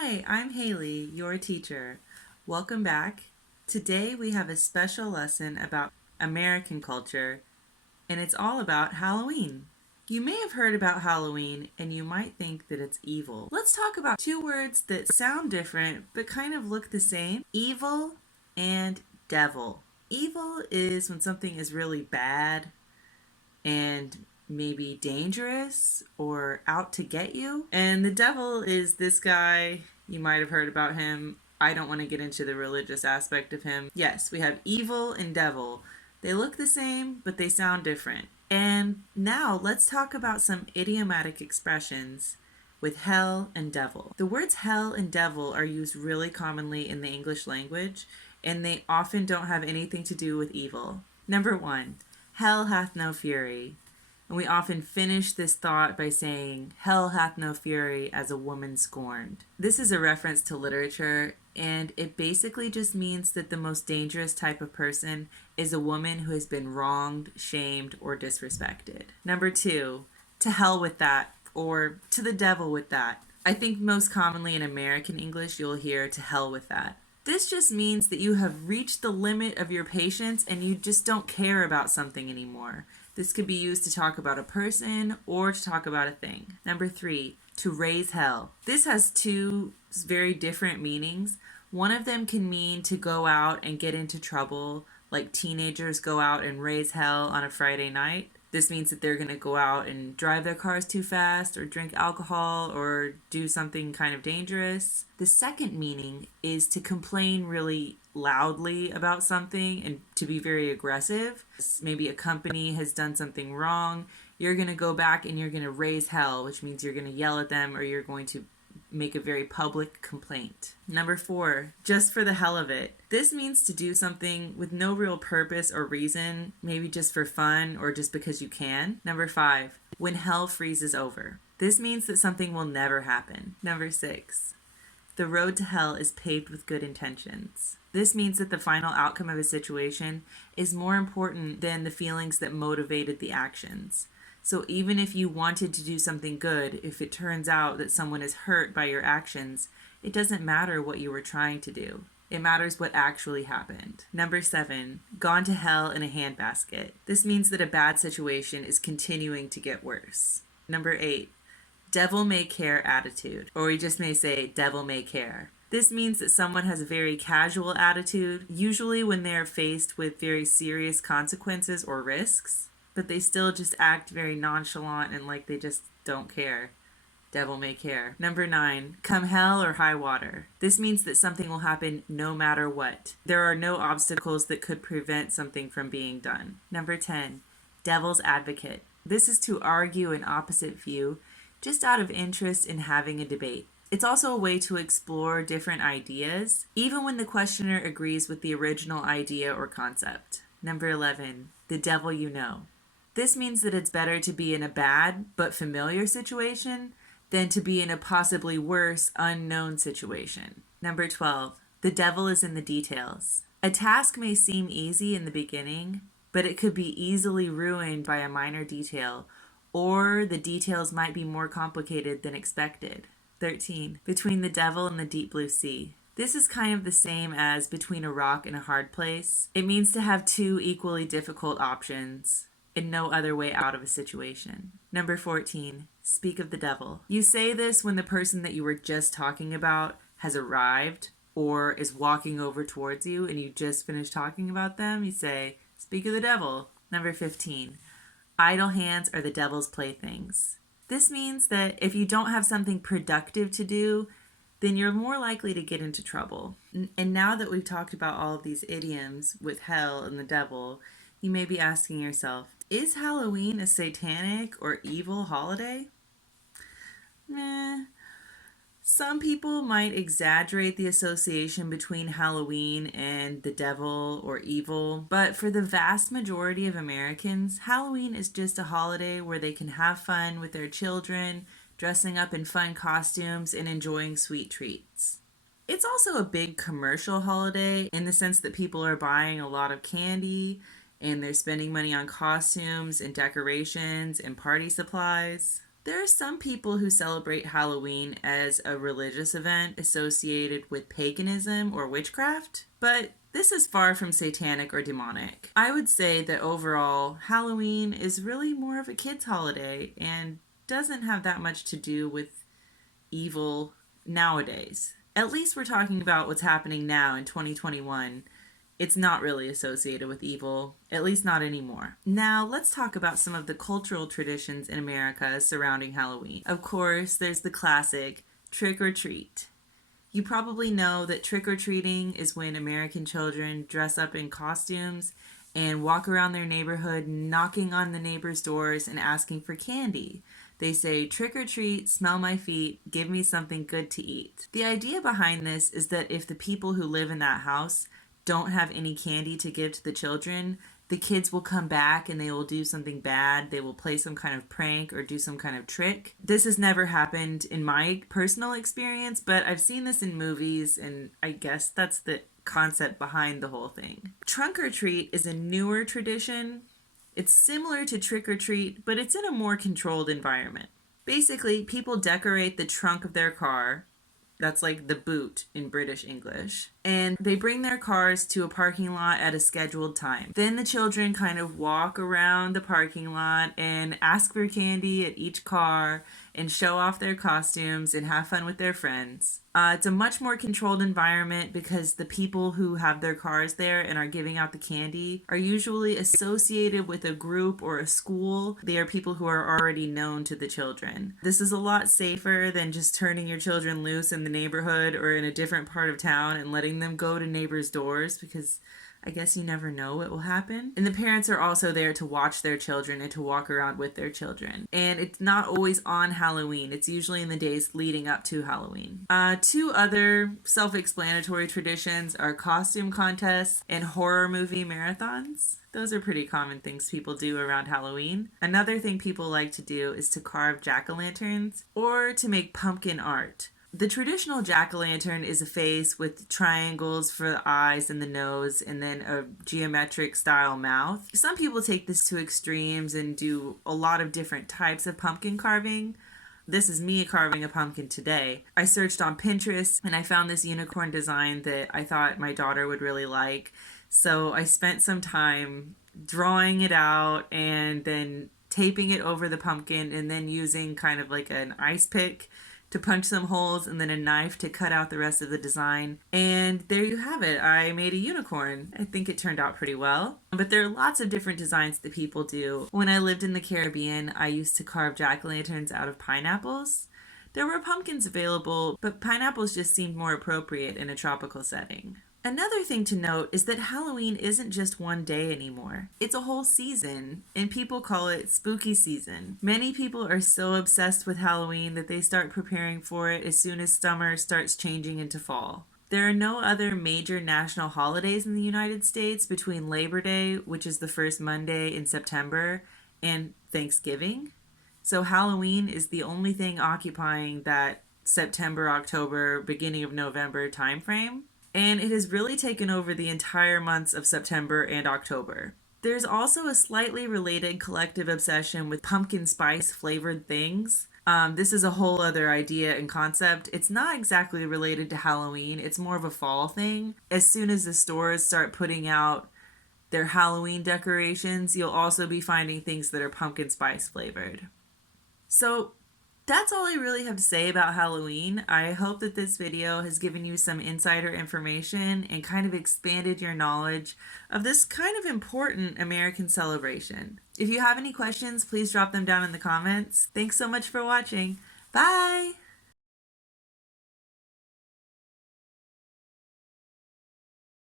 Hi, I'm Hayley, your teacher. Welcome back. Today we have a special lesson about American culture, and it's all about Halloween. You may have heard about Halloween and you might think that it's evil. Let's talk about two words that sound different but kind of look the same: evil and devil. Evil is when something is really bad and maybe dangerous or out to get you. And the devil is this guy. You might have heard about him. I don't want to get into the religious aspect of him. Yes, we have evil and devil. They look the same, but they sound different. And now let's talk about some idiomatic expressions with hell and devil. The words hell and devil are used really commonly in the English language, and they often don't have anything to do with evil. Number one, hell hath no fury. And we often finish this thought by saying, hell hath no fury as a woman scorned. This is a reference to literature, and it basically just means that the most dangerous type of person is a woman who has been wronged, shamed, or disrespected. Number two, to hell with that, or to the devil with that. I think most commonly in American English you'll hear to hell with that. This just means that you have reached the limit of your patience and you just don't care about something anymore. This could be used to talk about a person or to talk about a thing. Number three, to raise hell. This has two very different meanings. One of them can mean to go out and get into trouble, like teenagers go out and raise hell on a Friday night. This means that they're going to go out and drive their cars too fast or drink alcohol or do something kind of dangerous. The second meaning is to complain really loudly about something and to be very aggressive. Maybe a company has done something wrong. You're going to go back and you're going to raise hell, which means you're going to yell at them or you're going to make a very public complaint. Number four, just for the hell of it. This means to do something with no real purpose or reason, maybe just for fun or just because you can. Number five, when hell freezes over. This means that something will never happen. Number six, the road to hell is paved with good intentions. This means that the final outcome of a situation is more important than the feelings that motivated the actions. So even if you wanted to do something good, if it turns out that someone is hurt by your actions, it doesn't matter what you were trying to do. It matters what actually happened. Number seven, gone to hell in a handbasket. This means that a bad situation is continuing to get worse. Number eight, devil may care attitude, or we just may say devil may care. This means that someone has a very casual attitude, usually when they are faced with very serious consequences or risks, but they still just act very nonchalant and like they just don't care. Devil may care. Number nine, come hell or high water. This means that something will happen no matter what. There are no obstacles that could prevent something from being done. Number 10, devil's advocate. This is to argue an opposite view just out of interest in having a debate. It's also a way to explore different ideas, even when the questioner agrees with the original idea or concept. Number 11, the devil you know. This means that it's better to be in a bad but familiar situation than to be in a possibly worse unknown situation. Number 12, the devil is in the details. A task may seem easy in the beginning, but it could be easily ruined by a minor detail, or the details might be more complicated than expected. 13, between the devil and the deep blue sea. This is kind of the same as between a rock and a hard place. It means to have two equally difficult options and no other way out of a situation. Number 14, speak of the devil. You say this when the person that you were just talking about has arrived or is walking over towards you and you just finished talking about them. You say, speak of the devil. Number 15, idle hands are the devil's playthings. This means that if you don't have something productive to do, then you're more likely to get into trouble. And now that we've talked about all of these idioms with hell and the devil, you may be asking yourself, is Halloween a satanic or evil holiday? Meh. Some people might exaggerate the association between Halloween and the devil or evil, but for the vast majority of Americans, Halloween is just a holiday where they can have fun with their children, dressing up in fun costumes and enjoying sweet treats. It's also a big commercial holiday in the sense that people are buying a lot of candy and they're spending money on costumes and decorations and party supplies. There are some people who celebrate Halloween as a religious event associated with paganism or witchcraft, but this is far from satanic or demonic. I would say that overall, Halloween is really more of a kid's holiday and doesn't have that much to do with evil nowadays. At least we're talking about what's happening now in 2021. It's not really associated with evil, at least not anymore. Now, let's talk about some of the cultural traditions in America surrounding Halloween. Of course, there's the classic trick or treat. You probably know that trick or treating is when American children dress up in costumes and walk around their neighborhood knocking on the neighbors' doors and asking for candy. They say, "Trick or treat, smell my feet, give me something good to eat." The idea behind this is that if the people who live in that house don't have any candy to give to the children, the kids will come back and they will do something bad. They will play some kind of prank or do some kind of trick. This has never happened in my personal experience, but I've seen this in movies, and I guess that's the concept behind the whole thing. Trunk or treat is a newer tradition. It's similar to trick or treat, but it's in a more controlled environment. Basically, people decorate the trunk of their car. That's like the boot in British English. And they bring their cars to a parking lot at a scheduled time. Then the children kind of walk around the parking lot and ask for candy at each car and show off their costumes and have fun with their friends. It's a much more controlled environment because the people who have their cars there and are giving out the candy are usually associated with a group or a school. They are people who are already known to the children. This is a lot safer than just turning your children loose in the neighborhood or in a different part of town and letting them go to neighbors' doors, because I guess you never know what will happen. And the parents are also there to watch their children and to walk around with their children. And it's not always on Halloween. It's usually in the days leading up to Halloween. Two other self-explanatory traditions are costume contests and horror movie marathons. Those are pretty common things people do around Halloween. Another thing people like to do is to carve jack-o'-lanterns or to make pumpkin art. The traditional jack-o'-lantern is a face with triangles for the eyes and the nose and then a geometric style mouth. Some people take this to extremes and do a lot of different types of pumpkin carving. This is me carving a pumpkin today. I searched on Pinterest and I found this unicorn design that I thought my daughter would really like. So I spent some time drawing it out and then taping it over the pumpkin and then using kind of like an ice pick to punch some holes and then a knife to cut out the rest of the design. And there you have it. I made a unicorn. I think it turned out pretty well. But there are lots of different designs that people do. When I lived in the Caribbean, I used to carve jack-o'-lanterns out of pineapples. There were pumpkins available, but pineapples just seemed more appropriate in a tropical setting. Another thing to note is that Halloween isn't just one day anymore. It's a whole season, and people call it spooky season. Many people are so obsessed with Halloween that they start preparing for it as soon as summer starts changing into fall. There are no other major national holidays in the United States between Labor Day, which is the first Monday in September, and Thanksgiving. So Halloween is the only thing occupying that September, October, beginning of November timeframe. And it has really taken over the entire months of September and October. There's also a slightly related collective obsession with pumpkin spice flavored things. This is a whole other idea and concept. It's not exactly related to Halloween. It's more of a fall thing. As soon as the stores start putting out their Halloween decorations, you'll also be finding things that are pumpkin spice flavored. So that's all I really have to say about Halloween. I hope that this video has given you some insider information and kind of expanded your knowledge of this kind of important American celebration. If you have any questions, please drop them down in the comments. Thanks so much for watching. Bye!